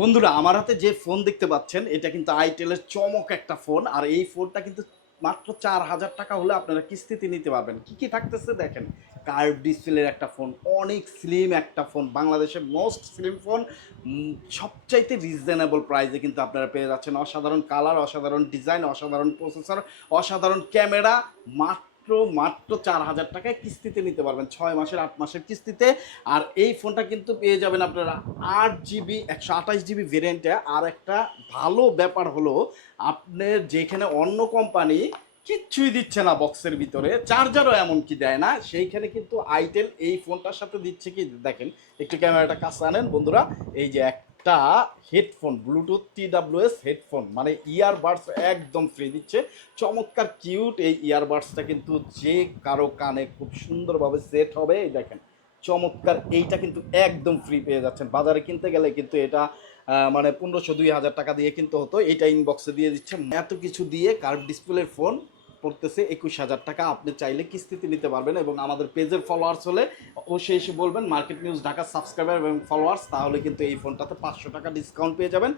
বন্ধুরা, আমার হাতে যে ফোন দেখতে পাচ্ছেন, এটা কিন্তু আইটেলের চমক একটা ফোন আর এই ফোনটা কিন্তু মাত্র চার হাজার টাকা হলে আপনারা কিস্তিতে নিতে পারবেন। কি কি থাকতেছে দেখেন? কার্ভ ডিসপ্লের একটা ফোন অনেক স্লিম একটা ফোন বাংলাদেশের মোস্ট স্লিম ফোন সবচাইতে রিজনেবল প্রাইসে কিন্তু আপনারা পেয়ে যাচ্ছেন। অসাধারণ কালার অসাধারণ ডিজাইন অসাধারণ প্রসেসর অসাধারণ ক্যামেরা মাত্র মাত্র মাত্র চার হাজার টাকায় কিস্তিতে নিতে পারবেন। ছয় মাসের, আট মাসের কিস্তিতে। আর এই ফোনটা কিন্তু পেয়ে যাবেন আপনারা আট জিবি, একশো আঠাশ জিবি ভেরিয়েন্টে। আর একটা ভালো ব্যাপার হলো আপনার যেখানে অন্য কোম্পানি কিচ্ছুই দিচ্ছে না বক্সের ভিতরে, চার্জারও এমন কি দেয় না। সেইখানে কিন্তু আইটেল এই ফোনটার সাথে দিচ্ছে কি? দেখেন, একটু ক্যামেরাটা কাছে আনেন, বন্ধুরা। এই যে একটা headphone Bluetooth T W S headphone মানে ইয়ারবাডস একদম ফ্রি দিচ্ছে। চমৎকার কিউট এই ইয়ারবাডসটা কিন্তু যে কারও কানে খুব সুন্দরভাবে সেট হবে, এই দেখেন, চমৎকার। এইটা কিন্তু একদম ফ্রি পেয়ে যাচ্ছেন। বাজারে কিনতে গেলে কিন্তু এটা মানে পনেরোশো, দুই হাজার টাকা দিয়ে কিনতে হতো। এটা ইনবক্সে দিয়ে দিচ্ছে। এত কিছু দিয়ে কার্ভ ডিসপ্লের ফোন পড়তেছে একুশ হাজার টাকা আপনি চাইলে কিস্তিতে নিতে পারবেন এবং আমাদের পেজের ফলোয়ার্স হলে অবশ্যই এসে বলবেন মার্কেট নিউজ ঢাকা সাবস্ক্রাইবার এবং ফলোয়ার্স তাহলে কিন্তু এই ফোনটাতে পাঁচশো টাকা ডিসকাউন্ট পেয়ে যাবেন।